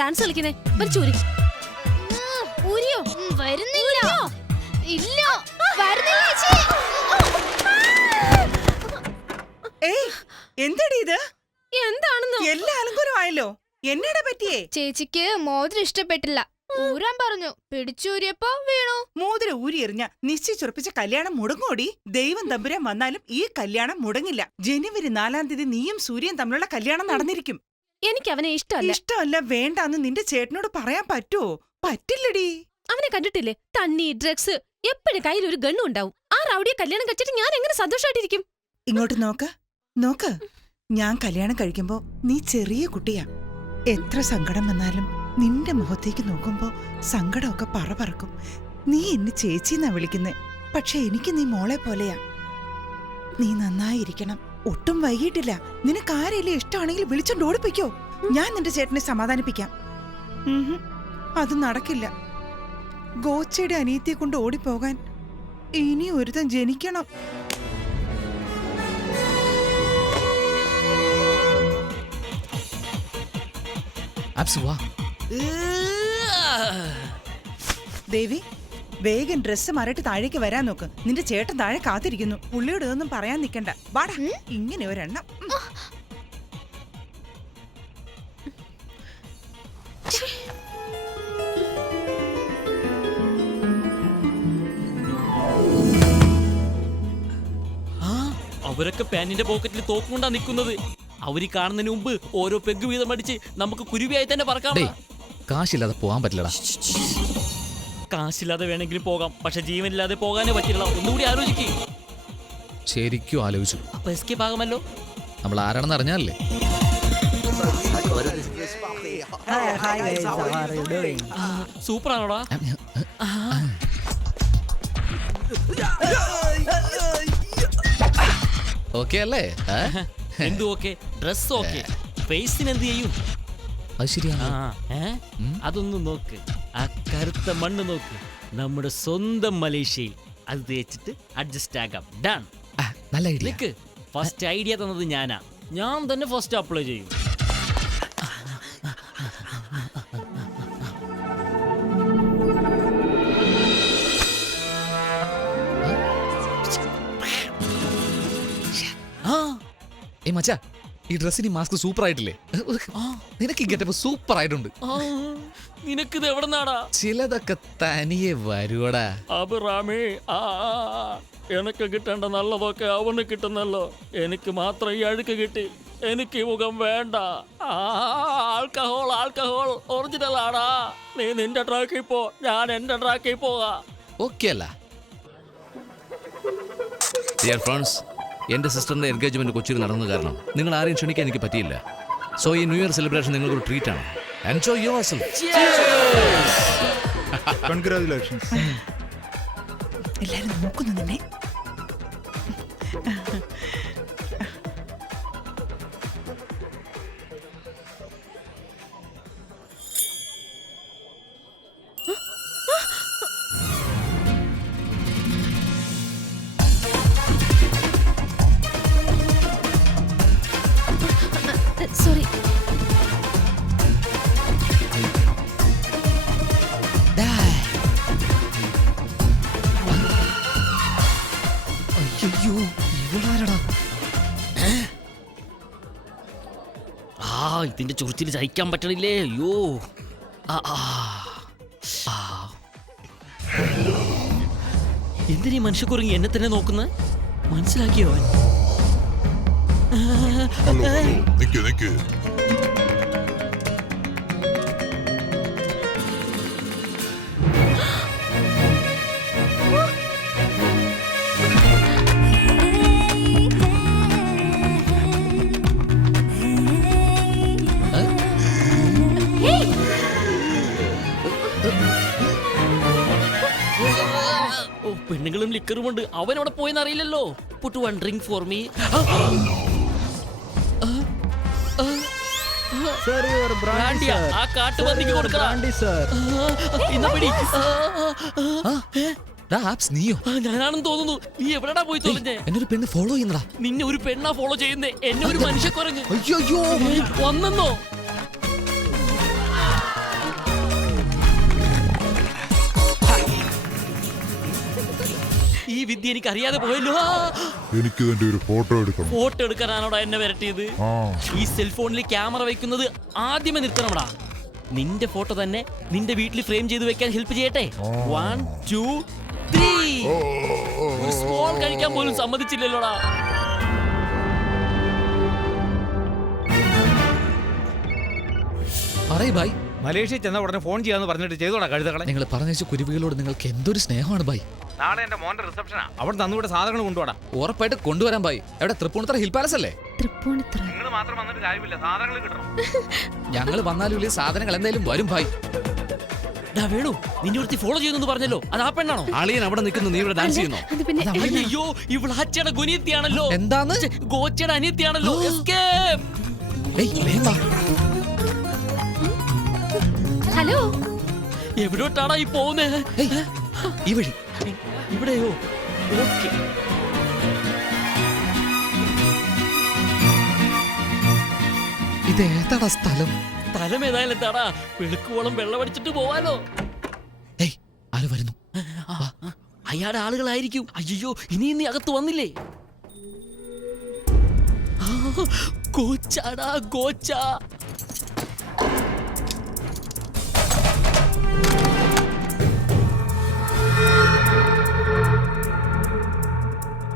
Dance കളിക്കുന്നേ? വലിച്ചൂരി. ഊരിയോ? വരുന്നില്ല. ഇല്ല, വരുന്നില്ല ചേച്ചി. ഏയ്, എന്താടി ഇത്? എന്താണെന്നോ? എല്ലാ അലങ്കുരമായല്ലോ. എന്നടാ പറ്റിയേ? ചേച്ചിക്ക് മോതിരം ഇഷ്ടപ്പെട്ടില്ല, ഊരാൻ പറഞ്ഞു. പിടിച്ചൂരിയപ്പോ വീണു. മോതിരം ഊരി എറിഞ്ഞ നിശ്ചയിച്ചുറപ്പിച്ച കല്യാണം മുടങ്ങോടി. ദൈവം തമ്പുരാൻ വന്നാലും ഈ കല്യാണം മുടങ്ങില്ല. ജനുവരി 4-ാം തീയതി നീയും സൂര്യൻ തമ്മിലുള്ള കല്യാണം നടന്നിരിക്കും. എനിക്ക് അവനെ ഇഷ്ടമല്ല. ഇഷ്ടമല്ല, വേണ്ടാന്ന് നിന്റെ ചേട്ടനോട് പറയാൻ പറ്റുമോ? പറ്റില്ലടി. അവനെ കണ്ടിട്ടില്ലേ? തണ്ണി, ഡ്രഗ്സ്, എപ്പോഴും കയ്യിൽ ഒരു ഗണ്ണും ഉണ്ടാവും. ആ റൗഡിയെ കല്യാണം കഴിച്ചിട്ട് ഞാൻ എങ്ങനെ സന്തോഷമായിട്ടിരിക്കും? ഇങ്ങോട്ട് നോക്ക്. ഞാൻ കല്യാണം കഴിക്കുമ്പോ നീ ചെറിയ കുട്ടിയാ. എത്ര സങ്കടം വന്നാലും നിന്റെ മുഖത്തേക്ക് നോക്കുമ്പോ സങ്കടമൊക്കെ പറക്കും. നീ എന്നെ ചേച്ചിന്നാ വിളിക്കുന്നേ, പക്ഷെ എനിക്ക് നീ മോളെ പോലെയാ. നീ നന്നായിരിക്കണം. ഒട്ടും വൈകിട്ടില്ല. നിനക്ക് ആരെങ്കിലും ഇഷ്ടമാണെങ്കിൽ വിളിച്ചോണ്ട് ഓടിപ്പിക്കോ. ഞാൻ നിന്റെ ചേട്ടനെ സമാധാനിപ്പിക്കാം. അത് നടക്കില്ല. ഗോച്ചയുടെ അനിയത്തിയെ കൊണ്ട് ഓടിപ്പോകാൻ ഇനി ഒരുത്തൻ ജനിക്കണം. ദേവി, വേഗം ഡ്രസ്സ് മാറിയിട്ട് താഴേക്ക് വരാൻ നോക്ക്. നിന്റെ ചേട്ടൻ താഴെ കാത്തിരിക്കുന്നു. പുള്ളിയോട് ഇതൊന്നും പറയാൻ നിൽക്കണ്ട. വാടാ, ഇങ്ങനെ ഒരെണ്ണം. അവരൊക്കെ പാനിന്റെ പോക്കറ്റിൽ തോക്കുകൊണ്ടാ നിൽക്കുന്നത്. അവര് കാണുന്നതിന് മുമ്പ് ഓരോ പെഗ് വീതം അടിച്ച് നമുക്ക് കുരുവിയായി തന്നെ പറക്കാം. കാശില്ലാതെ പോകാൻ പറ്റില്ലടാ. കാശില്ലാതെ വേണമെങ്കിലും പോകാം, പക്ഷെ ജീവനില്ലാതെ പോകാനേ പറ്റില്ല. ഒന്നുകൂടി ആലോചിക്കേ. ശരിക്കും ആലോചിച്ചു. അപ്പൊ എസ്കേപ്പ് ആകുമല്ലോ. നമ്മൾ ആരാണെന്ന് അറിഞ്ഞാലേ. സൂപ്പർ ആണോടാ? ഓക്കെ അല്ലേ? എന്ത് ഓക്കെ? ഡ്രസ് ഓക്കെ, ഫേസിന് എന്ത് ചെയ്യും? അത് ശരിയാണ്. അതൊന്നും നോക്ക്. ആ കറുത്ത മണ്ണ് നോക്ക്. നമ്മുടെ സ്വന്തം മലേഷ്യയിൽ അത് തേച്ചിട്ട് അഡ്ജസ്റ്റ് ആകാം. ഡൺ. നല്ല ഐഡിയ. ഫസ്റ്റ് ഐഡിയ തന്നത് ഞാനാ. ഞാൻ തന്നെ ഫസ്റ്റ് അപ്ലൈ ചെയ്യും. മച്ചാ, ഈ ഡ്രസ്സിന് മാസ്ക് സൂപ്പർ ആയിട്ടില്ലേ? നിനക്ക് ഈ ഗെറ്റപ്പ് സൂപ്പർ ആയിട്ടുണ്ട്. നിനക്കിത് എവിടെ നാടാ? ചിലതൊക്കെ തനിയെ വരുവടാ. അബിറാമി, എനക്ക് കിട്ടേണ്ട നല്ലതൊക്കെ അവന് കിട്ടുന്നല്ലോ. എനിക്ക് മാത്രം ഈ അഴുക്ക് കിട്ടി. എനിക്ക് ഈ മുഖം വേണ്ട. ആൽക്കഹോൾ ഒറിജിനൽ ആടാ. നീ നിന്റെ ട്രാക്കിൽ പോ, ഞാൻ എന്റെ ട്രാക്കിൽ പോകാ. ഓക്കെ അല്ല? ഡിയർ ഫ്രണ്ട്സ്, എൻ്റെ സിസ്റ്ററിൻ്റെ എൻഗേജ്മെൻറ്റ് കൊച്ചിയിൽ നടന്നത് കാരണം നിങ്ങൾ ആരെയും ക്ഷണിക്കാൻ എനിക്ക് പറ്റിയില്ല. സോ ഈ ന്യൂ ഇയർ സെലിബ്രേഷൻ നിങ്ങൾക്കൊരു ട്രീറ്റാണ്. Enjoy yourself. കൺഗ്രാജുലേഷൻസ്. എല്ലാരും നോക്കുന്നു നിന്നെ. സോറി. അയ്യോ, ഇവളാരടാ? ഇതിന്റെ ചുറിച്ചിൽ സഹിക്കാൻ പറ്റണില്ലേ? അയ്യോ. എന്തിനീ മനുഷ്യക്കുറങ്ങി എന്നെ തന്നെ നോക്കുന്നത്? മനസ്സിലാക്കിയോ അവൻ? നിക്ക്. പെണ്ണുങ്ങളും ലിക്കറുമുണ്ട്. അവൻ അവിടെ പോയെന്ന് അറിയില്ലല്ലോ. Puttu one drink for me. ആ കാട്ടുപന്നിക്ക് കൊടുക്കണം. നീയോ? ഞാനാണെന്ന് തോന്നുന്നു. നീ എവിടെടാ പോയി തോന്നുന്നേ? എന്നൊരു പെണ്ണ് ഫോളോ ചെയ്യുന്നടാ. നിന്നെ ഒരു പെണ്ണാ ഫോളോ ചെയ്യുന്നേ. എന്നെ ഒരു മനുഷ്യക്കുരങ്ങ് അയ്യോ വന്നെന്നോ? ഈ വിദ്യ എനിക്ക് അറിയാതെ പോയല്ലോ. എനിക്ക് ഇതിന്റെ ഒരു ഫോട്ടോ എടുക്കണം. ഫോട്ടോ എടുക്കാനാണോടാ എന്നെ വരട്ടിയത്? ആ ഈ സെൽഫോണിൽ ക്യാമറ വെക്കുന്നത് ആദ്യമേ നിർത്തണമടാ. നിന്റെ ഫോട്ടോ തന്നെ നിന്റെ വീട്ടിൽ ഫ്രെയിം ചെയ്ത് വെക്കാൻ ഹെൽപ്പ് ചെയ്യട്ടെ? 1 2 3. ഒരു സ്മോൾ കഴിക്കാൻ പോലും സമ്മതിച്ചില്ലല്ലോടാ. പറയ് ഭായ്, മലേഷ്യ ചെന്ന ഉടനെ ഫോൺ ചെയ്യാന്ന് പറഞ്ഞിട്ട് ചെയ്തോടാ കഴുതകളെ. നിങ്ങൾ പറഞ്ഞ കുരുവികളോട് നിങ്ങൾക്ക് എന്തൊരു സ്നേഹമാണ് ഭായ്. നാളെ എന്റെ മോന്റെ റിസപ്ഷനാ, അവിടെ തന്നുകൂടെ സാധനങ്ങൾ കൊണ്ടുപോടാ. ഉറപ്പായിട്ട് കൊണ്ടുവരാൻ ഭായ്. എവിടെ തൃപ്പൂണിത്തറ ഹിൽ പാലസ് അല്ലേ? തൃപ്പൂണിത്തറ. നിങ്ങൾ മാത്രം വന്നിട്ട് കാര്യമില്ല, സാധനങ്ങൾ കിട്ടണം. ഞങ്ങൾ വന്നാലും ഇല്ലേ സാധനങ്ങൾ എന്തായാലും വരും ഭായ്. വേണു, നിന്നെ ഒരുത്തി ഫോളോ ചെയ്യുന്നു പറഞ്ഞല്ലോ, അത് ആ പെണ്ണാണോ? അളിയൻ അവിടെ നിൽക്കുന്നു, നീ ഇവിടെ ഡാൻസ് ചെയ്യുന്നോ? അത് പിന്നെ അയ്യോ, ഇവളാച്ചയുടെ ഗുനിയത്തിയാണല്ലോ. എന്താന്ന്? ഗോച്ചയുടെ അനിയത്തിയാണല്ലോ. Escape. ഏയ്, വേഗം വാ. ഹലോ. എവിടോട്ടാടാ ഈ പോകുന്നേ? ഏയ്, ഈ വഴി. ഇവിടെയോ? ഓക്കെ. ഇത് ഏതാടാ സ്ഥലം? സ്ഥലം ഏതായാലും എന്താടാ, വെളുക്കുവോളം വെള്ളമടിച്ചിട്ട് പോവാലോ. ഏയ്, ആര് വരുന്നു? അയാളുടെ ആളുകളായിരിക്കും. അയ്യോ, ഇനി നീ അകത്ത് വന്നില്ലേ? ഗോച്ചാടാ, ഗോച്ച.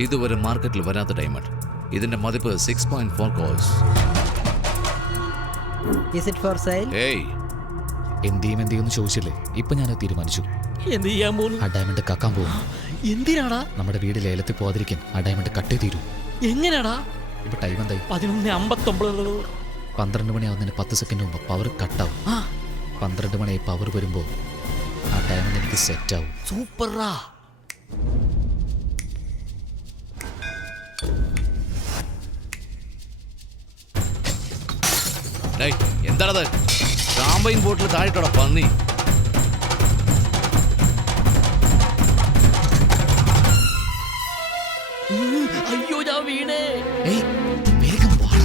ഇതുവരെ മാർക്കറ്റിൽ വരാത്ത ഡയമണ്ട്. ഇതിന്റെ മതിപ്പ് 6.4 crores. Is it for sale? ഏയ്, എന്തെയ്യുമെന്ന് ചോദിച്ചില്ലേ? ഇപ്പൊ ഞാൻ തീരുമാനിച്ചു. എന്ത് ചെയ്യാൻ പോന്നു? ആ ഡയമണ്ട് കക്കാൻ പോകും. എന്തിനാടാ? നമ്മുടെ വീട് ലേലത്തിൽ പോകാതിരിക്കാൻ ആ ഡയമണ്ട് കട്ടേ തീരൂ. എങ്ങനെയാടാ? ഇപ്പൊ ടൈം എന്തായി? 11:59. 12 മണിയാവുന്നതിന് 10 സെക്കൻഡ് മുമ്പ് പവർ കട്ടാവും. 12 മണിയായി പവർ വരുമ്പോ ആ ഡയമണ്ട് എനിക്ക് സെറ്റ് ആവും. സൂപ്പറാ. എന്താണത്? ഷാമ്പയിൻ ബോട്ടിൽ താഴെട്ടോടാ പന്നി. അയ്യോ, ഞാൻ വീണേ. ഏയ്, വേഗം വാടാ.